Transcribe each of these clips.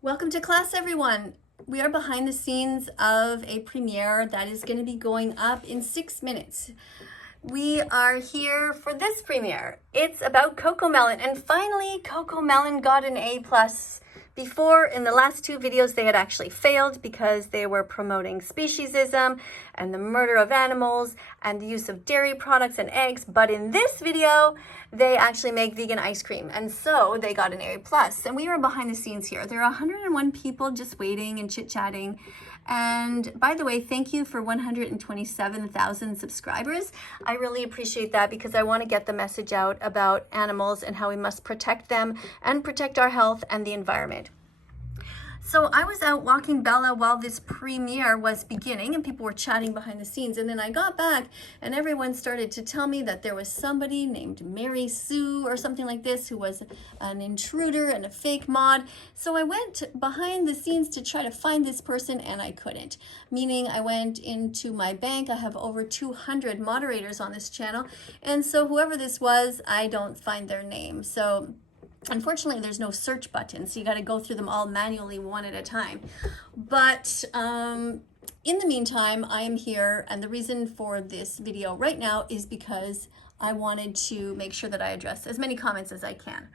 Welcome to class, everyone. We are behind the scenes of a premiere that is going to be going up in 6 minutes. We are here for this premiere. It's about Cocomelon, and finally Cocomelon got an A+. Before, in the last two videos, they had actually failed because they were promoting speciesism and the murder of animals and the use of dairy products and eggs. But in this video, they actually make vegan ice cream. And so they got an A+. And we were behind the scenes here. There are 101 people just waiting and chit-chatting. And by the way, thank you for 127,000 subscribers. I really appreciate that because I want to get the message out about animals and how we must protect them and protect our health and the environment. So I was out walking Bella while this premiere was beginning and people were chatting behind the scenes. And then I got back and everyone started to tell me that there was somebody named Mary Sue or something like this who was an intruder and a fake mod. So I went behind the scenes to try to find this person and I couldn't. Meaning I went into my bank. I have over 200 moderators on this channel. And so whoever this was, I don't find their name. So unfortunately, there's no search button, so you got to go through them all manually one at a time. But in the meantime, I am here, and the reason for this video right now is because I wanted to make sure that I address as many comments as I can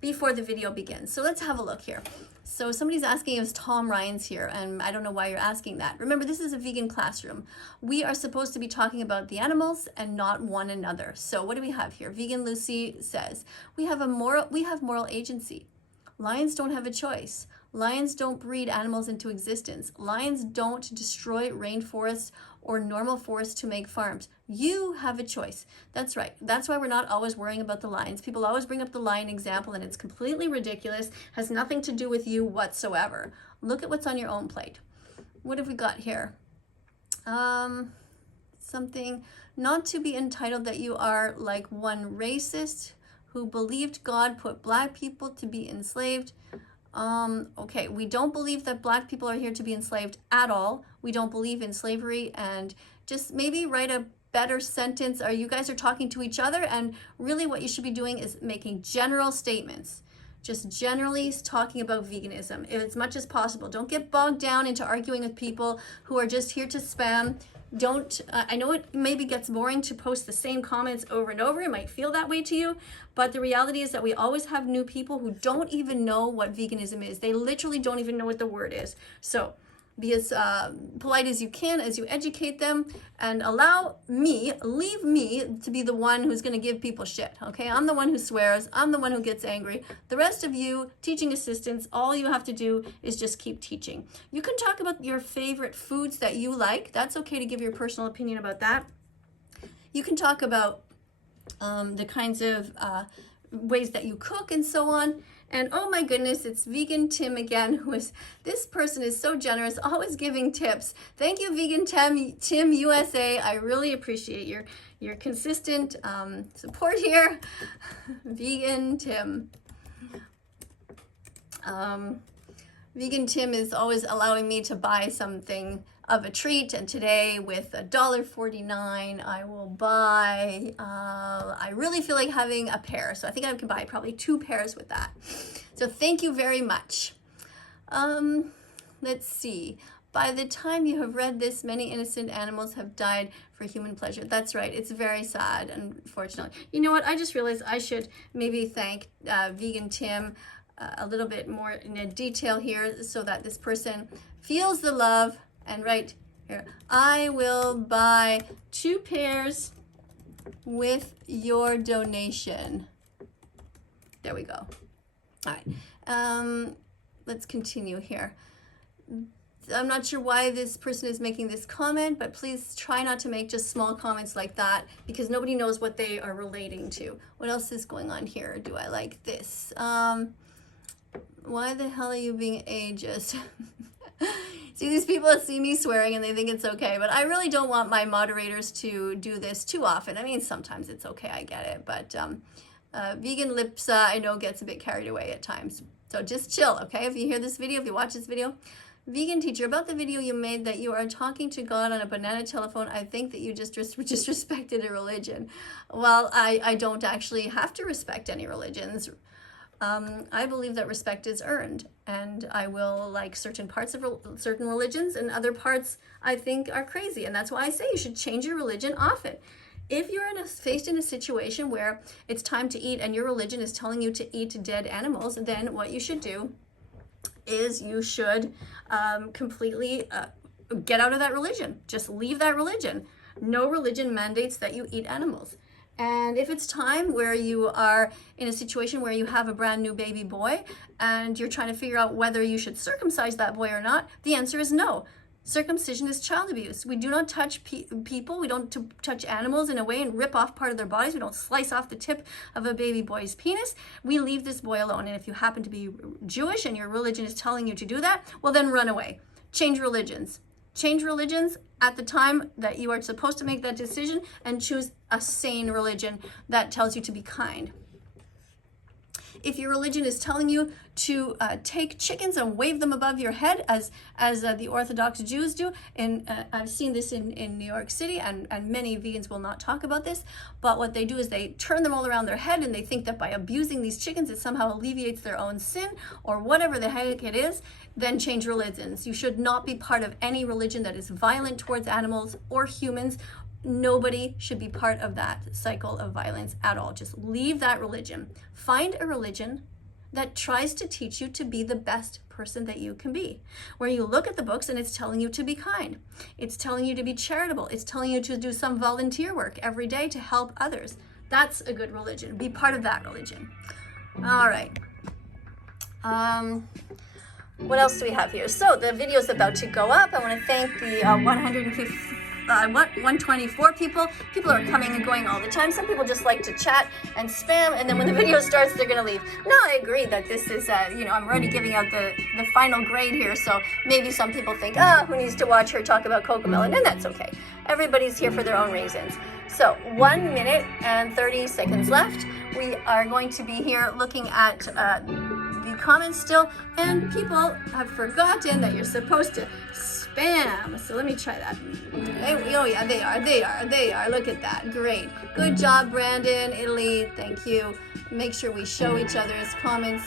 before the video begins. So let's have a look here. So somebody's asking if Tom Ryan's here, and I don't know why you're asking that. Remember, this is a vegan classroom. We are supposed to be talking about the animals and not one another. So what do we have here? Vegan Lucy says, we have moral agency. Lions don't have a choice. Lions don't breed animals into existence. Lions don't destroy rainforests or normal forests to make farms. You have a choice. That's right. That's why we're not always worrying about the lions. People always bring up the lion example and it's completely ridiculous, has nothing to do with you whatsoever. Look at what's on your own plate. What have we got here? Something not to be entitled that you are like one racist who believed God put black people to be enslaved. Okay, we don't believe that black people are here to be enslaved at all. We don't believe in slavery, and just maybe write a better sentence, or you guys are talking to each other, and really what you should be doing is making general statements. Just generally talking about veganism as much as possible. Don't get bogged down into arguing with people who are just here to spam. Don't, I know it maybe gets boring to post the same comments over and over. It might feel that way to you, but the reality is that we always have new people who don't even know what veganism is. They literally don't even know what the word is. So be as polite as you can as you educate them, and leave me to be the one who's going to give people shit, okay? I'm the one who swears. I'm the one who gets angry. The rest of you, teaching assistants, all you have to do is just keep teaching. You can talk about your favorite foods that you like. That's okay to give your personal opinion about that. You can talk about the kinds of ways that you cook and so on. And oh my goodness, it's Vegan Tim again, this person is so generous, always giving tips. Thank you, Vegan Tim USA. I really appreciate your consistent support here. Vegan Tim. Vegan Tim is always allowing me to buy something of a treat, and today with $1.49 I will buy, I really feel like having a pair, so I think I can buy probably 2 pairs with that. So thank you very much. Let's see. By the time you have read this, many innocent animals have died for human pleasure. That's right. It's very sad, unfortunately. You know what? I just realized I should maybe thank Vegan Tim a little bit more in detail here so that this person feels the love. And right here, I will buy 2 pairs with your donation. There we go. All right, let's continue here. I'm not sure why this person is making this comment, but please try not to make just small comments like that because nobody knows what they are relating to. What else is going on here? Do I like this? Why the hell are you being ageist? See, these people see me swearing and they think it's okay, but I really don't want my moderators to do this too often. I mean, sometimes it's okay, I get it, but Vegan Lips, I know, gets a bit carried away at times. So just chill, okay? If you hear this video, if you watch this video. Vegan teacher, about the video you made that you are talking to God on a banana telephone, I think that you just respected a religion. Well, I don't actually have to respect any religions. I believe that respect is earned, and I will like certain parts of certain religions, and other parts I think are crazy. And that's why I say you should change your religion often. If you're faced in a situation where it's time to eat and your religion is telling you to eat dead animals, then what you should do is you should completely get out of that religion. Just leave that religion. No religion mandates that you eat animals. And if it's time where you are in a situation where you have a brand new baby boy and you're trying to figure out whether you should circumcise that boy or not, the answer is no. Circumcision is child abuse. We do not touch people. We don't touch animals in a way and rip off part of their bodies. We don't slice off the tip of a baby boy's penis. We leave this boy alone. And if you happen to be Jewish and your religion is telling you to do that, well, then run away. Change religions. Change religions at the time that you are supposed to make that decision, and choose a sane religion that tells you to be kind. If your religion is telling you to take chickens and wave them above your head, as the Orthodox Jews do, and I've seen this in New York City, and many vegans will not talk about this, but what they do is they turn them all around their head, and they think that by abusing these chickens, it somehow alleviates their own sin, or whatever the heck it is. Then change religions. You should not be part of any religion that is violent towards animals or humans. Nobody should be part of that cycle of violence at all. Just leave that religion. Find a religion that tries to teach you to be the best person that you can be, where you look at the books and it's telling you to be kind. It's telling you to be charitable. It's telling you to do some volunteer work every day to help others. That's a good religion. Be part of that religion. All right. What else do we have here? So the video is about to go up. I want to thank the 124 people. People are coming and going all the time. Some people just like to chat and spam, and then when the video starts, they're going to leave. No, I agree that this is, I'm already giving out the final grade here, so maybe some people think, who needs to watch her talk about Cocomelon, and that's okay. Everybody's here for their own reasons. So 1 minute and 30 seconds left. We are going to be here looking at the comments still, and people have forgotten that you're supposed to spam. So let me try that. Oh yeah, they are. Look at that. Great. Good job, Brandon, Italy. Thank you. Make sure we show each other's comments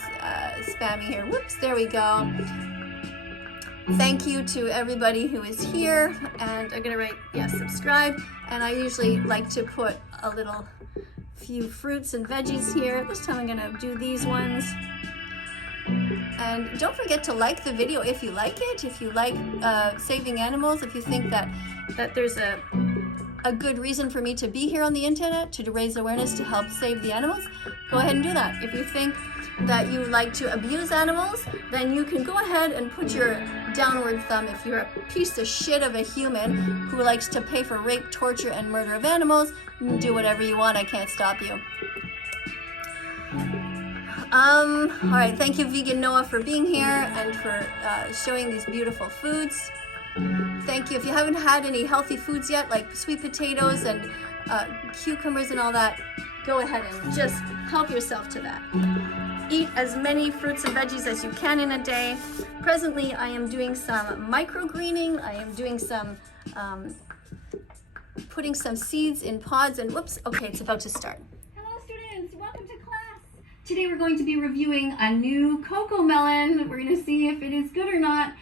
spamming here. Whoops, there we go. Thank you to everybody who is here, and I'm gonna write yes, subscribe. And I usually like to put a little few fruits and veggies here. This time I'm gonna do these ones. And don't forget to like the video if you like it, if you like saving animals, if you think that there's a good reason for me to be here on the internet, to raise awareness to help save the animals, go ahead and do that. If you think that you like to abuse animals, then you can go ahead and put your downward thumb if you're a piece of shit of a human who likes to pay for rape, torture, and murder of animals. Do whatever you want, I can't stop you. All right, thank you, Vegan Noah, for being here and for showing these beautiful foods. Thank you. If you haven't had any healthy foods yet, like sweet potatoes and cucumbers and all that, go ahead and just help yourself to that. Eat as many fruits and veggies as you can in a day. Presently, I am doing some microgreening. I am doing some, putting some seeds in pods, and whoops, okay, it's about to start. Hello, students, welcome to class. Today we're going to be reviewing a new Cocomelon. We're going to see if it is good or not.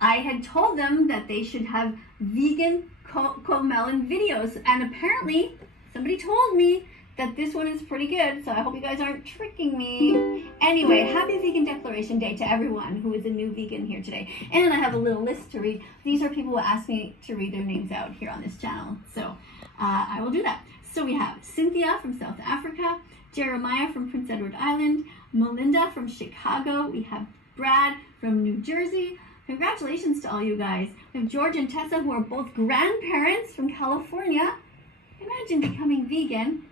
I had told them that they should have vegan Cocomelon videos, and apparently somebody told me that this one is pretty good, so I hope you guys aren't tricking me. Anyway, happy Vegan Declaration Day to everyone who is a new vegan here today. And I have a little list to read. These are people who asked me to read their names out here on this channel, so I will do that. So we have Cynthia from South Africa, Jeremiah from Prince Edward Island, Melinda from Chicago, we have Brad from New Jersey. Congratulations to all you guys. We have George and Tessa, who are both grandparents from California. Imagine becoming vegan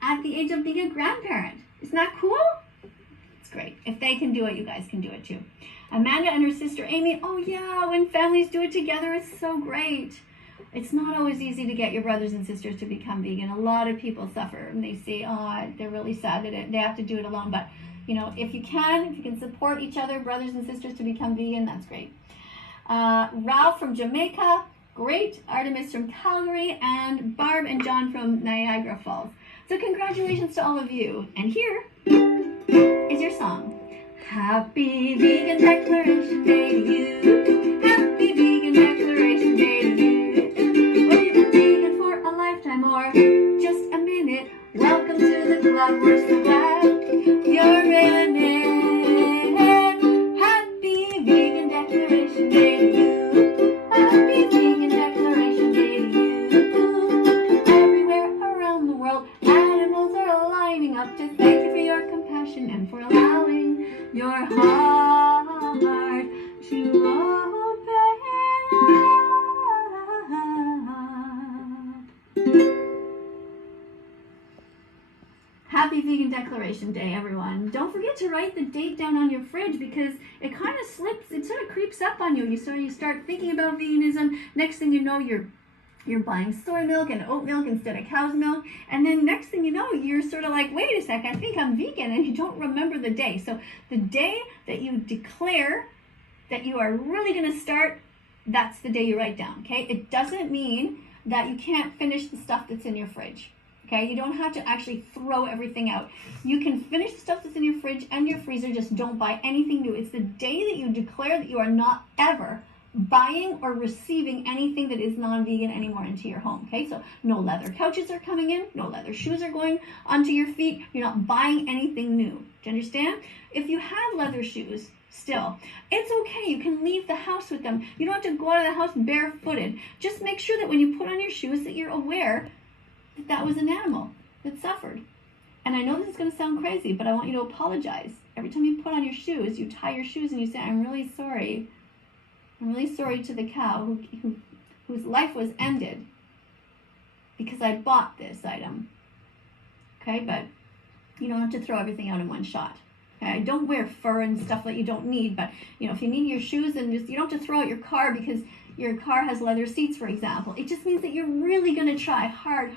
at the age of being a grandparent. Isn't that cool? It's great. If they can do it, you guys can do it too. Amanda and her sister Amy. Oh yeah, when families do it together, it's so great. It's not always easy to get your brothers and sisters to become vegan. A lot of people suffer and they say, oh, they're really sad that they have to do it alone. But you know, if you can support each other, brothers and sisters, to become vegan, that's great. Ralph from Jamaica, great. Artemis from Calgary, and Barb and John from Niagara Falls. So congratulations to all of you. And here is your song. Happy Vegan Declaration Day to you. Happy Vegan Declaration Day to you. Whether you've been vegan for a lifetime or just a minute, welcome to the club. We're so glad you're in it. Happy Vegan Declaration Day to you. Happy Vegan Declaration Day to you. Everywhere around the world, animals are lining up to thank you for your compassion and for allowing your heart to open up. Happy Vegan Declaration Day, everyone. Don't forget to write the date down on your fridge because it kind of slips, it sort of creeps up on you. You start thinking about veganism. Next thing you know, you're buying soy milk and oat milk instead of cow's milk. And then next thing you know, you're sort of like, wait a sec, I think I'm vegan, and you don't remember the day. So the day that you declare that you are really going to start, that's the day you write down, okay? It doesn't mean that you can't finish the stuff that's in your fridge. Okay, you don't have to actually throw everything out. You can finish the stuff that's in your fridge and your freezer, just don't buy anything new. It's the day that you declare that you are not ever buying or receiving anything that is non-vegan anymore into your home, okay? So no leather couches are coming in, no leather shoes are going onto your feet, you're not buying anything new. Do you understand? If you have leather shoes, still, it's okay, you can leave the house with them. You don't have to go out of the house barefooted. Just make sure that when you put on your shoes that you're aware that that was an animal that suffered. And I know this is going to sound crazy, but I want you to apologize. Every time you put on your shoes, you tie your shoes and you say, I'm really sorry. I'm really sorry to the cow whose life was ended because I bought this item. Okay, but you don't have to throw everything out in one shot. Okay, don't wear fur and stuff that you don't need, but you know, if you need your shoes, and just you don't have to throw out your car because your car has leather seats, for example. It just means that you're really going to try hard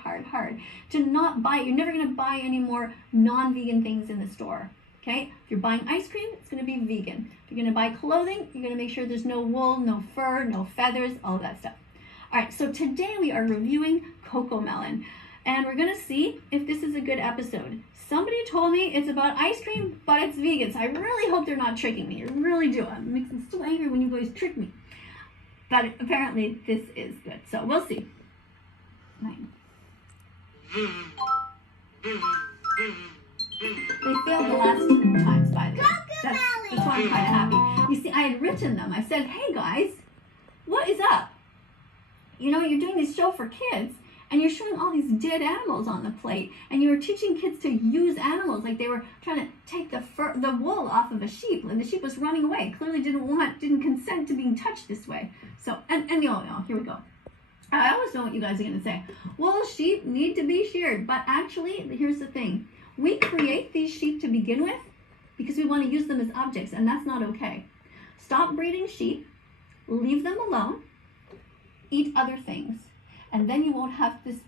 to not buy. You're never going to buy any more non-vegan things in the store. Okay? If you're buying ice cream, it's going to be vegan. If you're going to buy clothing, you're going to make sure there's no wool, no fur, no feathers, all of that stuff. All right, so today we are reviewing Cocomelon, and we're going to see if this is a good episode. Somebody told me it's about ice cream, but it's vegan, so I really hope they're not tricking me. I really do. It makes me so angry when you guys trick me. But apparently this is good, so we'll see. 9. They failed the last 2 times, by the way. That's why I'm kind of happy. You see, I had written them. I said, hey guys, what is up? You know, you're doing this show for kids, and you're showing all these dead animals on the plate, and you were teaching kids to use animals, like they were trying to take the wool off of a sheep, and the sheep was running away. Clearly didn't consent to being touched this way. So, and here we go. I always know what you guys are going to say. Well, sheep need to be sheared, but actually, here's the thing. We create these sheep to begin with because we want to use them as objects, and that's not okay. Stop breeding sheep, leave them alone, eat other things, and then you won't have this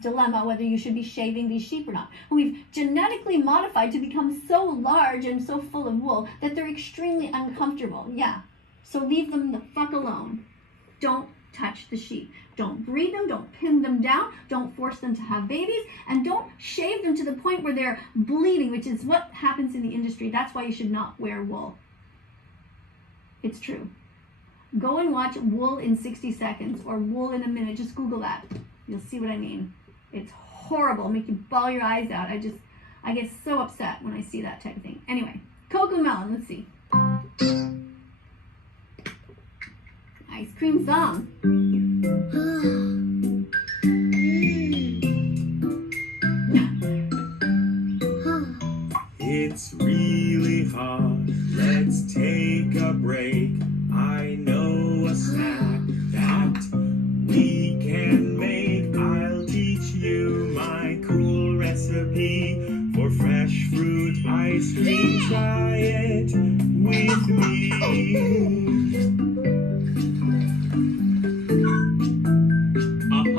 dilemma whether you should be shaving these sheep or not. We've genetically modified to become so large and so full of wool that they're extremely uncomfortable. Yeah, so leave them the fuck alone. Don't touch the sheep. Don't breed them, don't pin them down, don't force them to have babies, and don't shave them to the point where they're bleeding, which is what happens in the industry. That's why you should not wear wool. It's true. Go and watch Wool in 60 Seconds or Wool in a Minute. Just Google that. You'll see what I mean. It's horrible. Make you bawl your eyes out. I get so upset when I see that type of thing. Anyway, Cocomelon, let's see. Ice cream song. It's really hot. Let's take a break. I know a snack that we can make. I'll teach you my cool recipe for fresh fruit ice cream. Try it with me.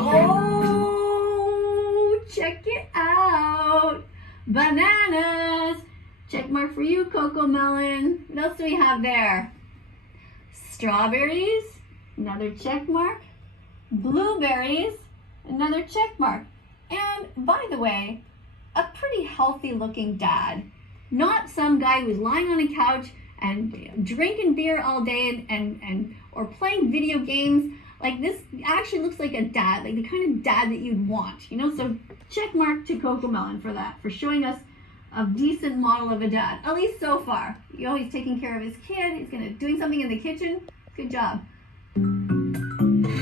Oh, check it out. Bananas. Check mark for you, Cocomelon. What else do we have there? Strawberries, another check mark. Blueberries, another check mark. And by the way, a pretty healthy looking dad. not some guy who's lying on a couch and drinking beer all day and or playing video games. Like, this actually looks like a dad, like the kind of dad that you'd want, you know? So check mark to Cocomelon for that, for showing us a decent model of a dad, at least so far. You know, he's taking care of his kid, he's doing something in the kitchen. Good job.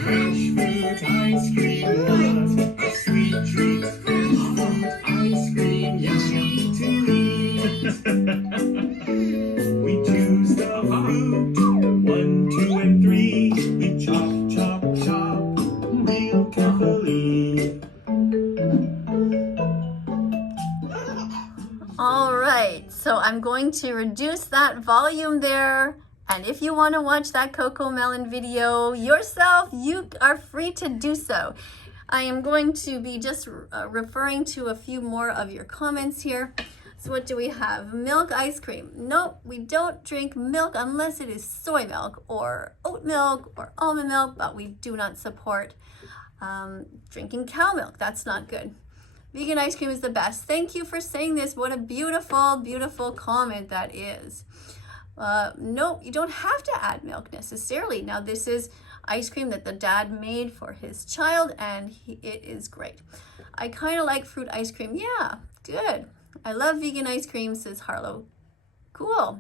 Fresh fruit ice cream, what a sweet treat. Fresh fruit ice cream, yummy to eat. We choose the fruit, 1, 2, and 3. We chop, chop, chop, real carefully. All right, so I'm going to reduce that volume there. And if you want to watch that Cocomelon video yourself, you are free to do so. I am going to be just referring to a few more of your comments here. So what do we have? Milk ice cream. Nope, we don't drink milk unless it is soy milk or oat milk or almond milk, but we do not support drinking cow milk. That's not good. Vegan ice cream is the best. Thank you for saying this. What a beautiful, beautiful comment that is. No, you don't have to add milk necessarily. Now, this is ice cream that the dad made for his child, and it is great. I kind of like fruit ice cream. Yeah, good. I love vegan ice cream, says Harlow. Cool.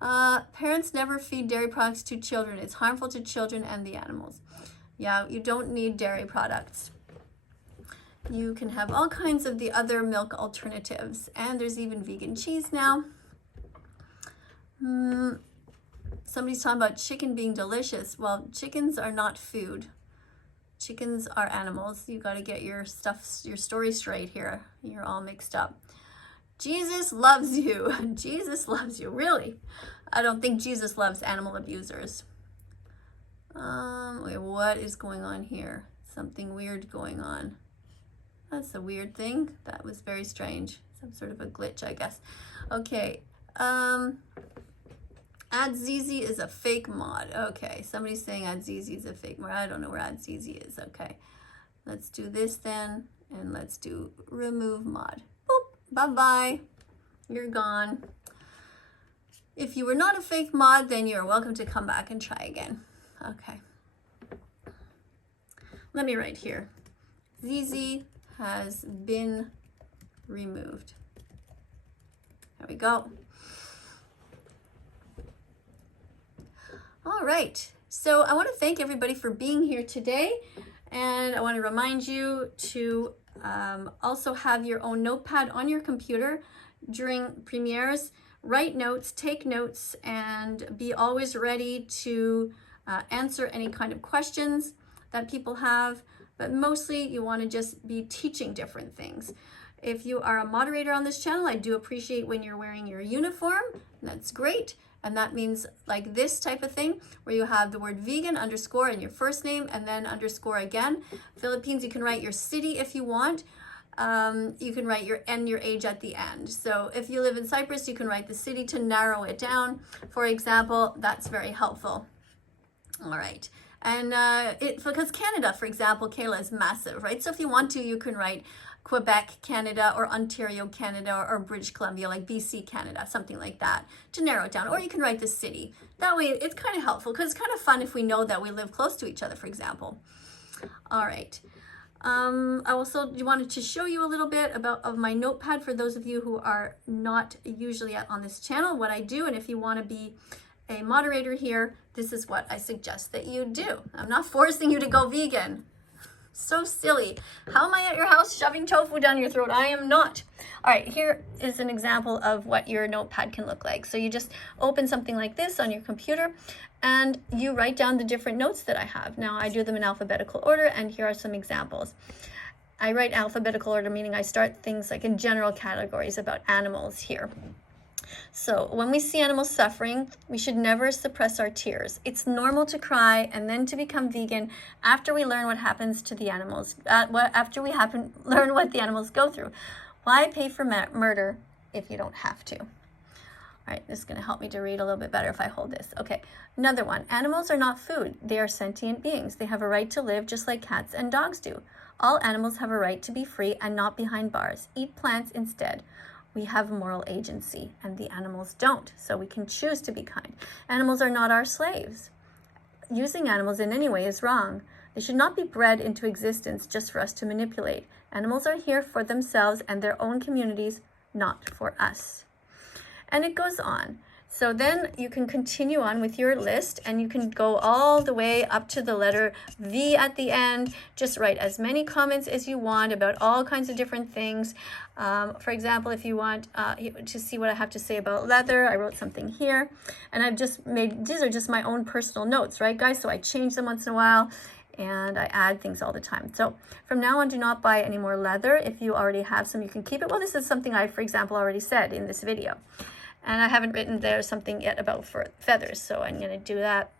Parents never feed dairy products to children. It's harmful to children and the animals. Yeah, you don't need dairy products. You can have all kinds of the other milk alternatives, and there's even vegan cheese now. Somebody's talking about chicken being delicious. Well, chickens are not food. Chickens are animals. You got to get your story straight here. You're all mixed up. Jesus loves you. Jesus loves you. Really? I don't think Jesus loves animal abusers. Wait, what is going on here? Something weird going on. That's a weird thing. That was very strange. Some sort of a glitch, I guess. Okay. Advocacy is a fake mod. Okay, somebody's saying Advocacy is a fake mod. I don't know where Advocacy is. Okay, let's do this then, and let's do remove mod. Boop, bye-bye. You're gone. If you were not a fake mod, then you're welcome to come back and try again. Okay. Let me write here. ZZ has been removed. There we go. All right, so I want to thank everybody for being here today, and I want to remind you to also have your own notepad on your computer during premieres. Write notes, take notes, and be always ready to answer any kind of questions that people have, but mostly you want to just be teaching different things. If you are a moderator on this channel, I do appreciate when you're wearing your uniform. That's great. And that means like this type of thing, where you have the word vegan underscore in your first name and then underscore again. Philippines, you can write your city if you want. You can write your age at the end. So if you live in Cyprus, you can write the city to narrow it down. For example, that's very helpful. All right. And because Canada, for example, Kayla, is massive, right? So if you want to, you can write Quebec, Canada, or Ontario, Canada, or British Columbia, like BC, Canada, something like that, to narrow it down. Or you can write the city. That way, it's kind of helpful, because it's kind of fun if we know that we live close to each other, for example. All right. I also wanted to show you a little bit of my notepad for those of you who are not usually on this channel, what I do. And if you want to be a moderator here, this is what I suggest that you do. I'm not forcing you to go vegan. So silly. How am I at your house shoving tofu down your throat? I am not. All right, here is an example of what your notepad can look like. So you just open something like this on your computer and you write down the different notes that I have. Now I do them in alphabetical order, and here are some examples. I write alphabetical order, meaning I start things like in general categories about animals here. So when we see animals suffering, we should never suppress our tears. It's normal to cry and then to become vegan after we learn what happens to the animals, after we learn what the animals go through. Why pay for murder if you don't have to? All right, this is going to help me to read a little bit better if I hold this. Okay, another one. Animals are not food. They are sentient beings. They have a right to live just like cats and dogs do. All animals have a right to be free and not behind bars. Eat plants instead. We have moral agency and the animals don't, so we can choose to be kind. Animals are not our slaves. Using animals in any way is wrong. They should not be bred into existence just for us to manipulate. Animals are here for themselves and their own communities, not for us. And it goes on. So then you can continue on with your list, and you can go all the way up to the letter V at the end. Just write as many comments as you want about all kinds of different things. For example, if you want to see what I have to say about leather, I wrote something here, and I've just made, these are just my own personal notes, right guys? So I change them once in a while, and I add things all the time. So from now on, do not buy any more leather. If you already have some, you can keep it. Well, this is something I, for example, already said in this video. And I haven't written there something yet about feathers, so I'm going to do that.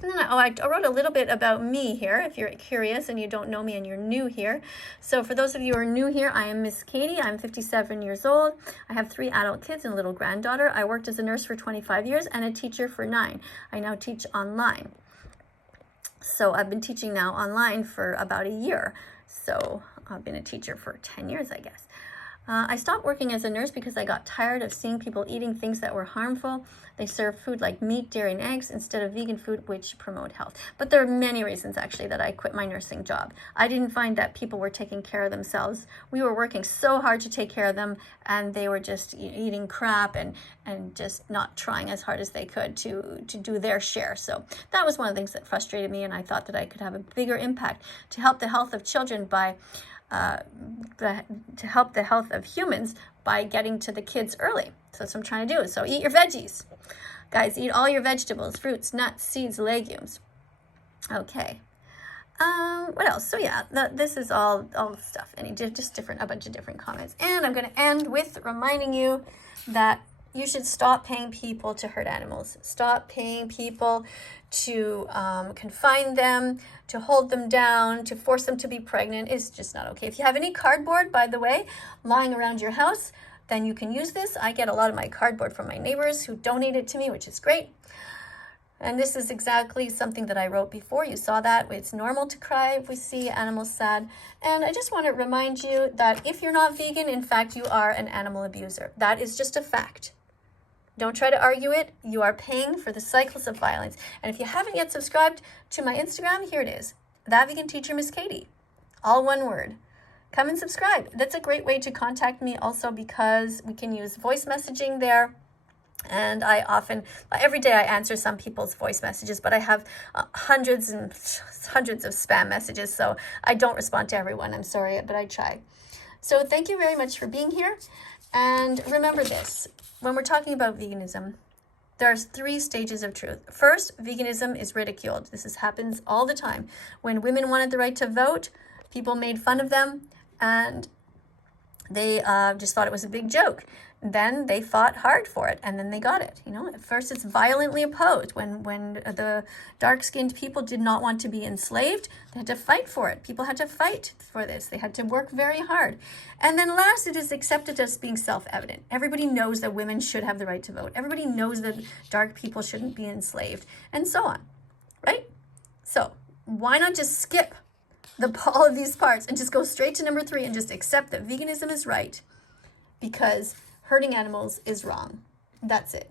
And then I wrote a little bit about me here, if you're curious and you don't know me and you're new here. So for those of you who are new here, I am Miss Katie. I'm 57 years old. I have 3 adult kids and a little granddaughter. I worked as a nurse for 25 years and a teacher for 9. I now teach online. So I've been teaching now online for about a year. So I've been a teacher for 10 years, I guess. I stopped working as a nurse because I got tired of seeing people eating things that were harmful. They serve food like meat, dairy, and eggs instead of vegan food, which promote health. But there are many reasons, actually, that I quit my nursing job. I didn't find that people were taking care of themselves. We were working so hard to take care of them, and they were just eating crap and just not trying as hard as they could to do their share. So that was one of the things that frustrated me, and I thought that I could have a bigger impact to help the health of children by to help the health of humans by getting to the kids early. So that's what I'm trying to do. So eat your veggies. Guys, eat all your vegetables, fruits, nuts, seeds, legumes. Okay. What else? So yeah, this is all stuff. And just a bunch of different comments. And I'm going to end with reminding you that you should stop paying people to hurt animals. Stop paying people to confine them, to hold them down, to force them to be pregnant. It's just not okay. If you have any cardboard, by the way, lying around your house, then you can use this. I get a lot of my cardboard from my neighbors who donate it to me, which is great. And this is exactly something that I wrote before. You saw that. It's normal to cry if we see animals sad. And I just want to remind you that if you're not vegan, in fact, you are an animal abuser. That is just a fact. Don't try to argue it. You are paying for the cycles of violence. And if you haven't yet subscribed to my Instagram, here it is. That Vegan Teacher, Miss Katie. All one word. Come and subscribe. That's a great way to contact me also because we can use voice messaging there. And I often, every day I answer some people's voice messages, but I have hundreds and hundreds of spam messages. So I don't respond to everyone. I'm sorry, but I try. So thank you very much for being here. And remember this. When we're talking about veganism, there are 3 stages of truth. First, veganism is ridiculed. This happens all the time. When women wanted the right to vote, people made fun of them, and they just thought it was a big joke. Then they fought hard for it, and then they got it. You know, at first it's violently opposed. When the dark-skinned people did not want to be enslaved, they had to fight for it. People had to fight for this. They had to work very hard. And then last, it is accepted as being self-evident. Everybody knows that women should have the right to vote. Everybody knows that dark people shouldn't be enslaved, and so on, right? So why not just skip all of these parts and just go straight to number 3 and just accept that veganism is right because hurting animals is wrong. That's it.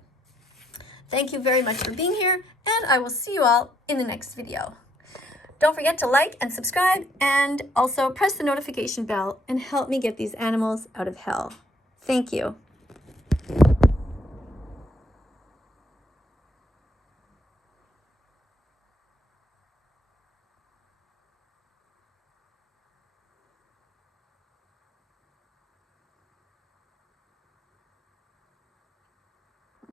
Thank you very much for being here, and I will see you all in the next video. Don't forget to like and subscribe, and also press the notification bell and help me get these animals out of hell. Thank you.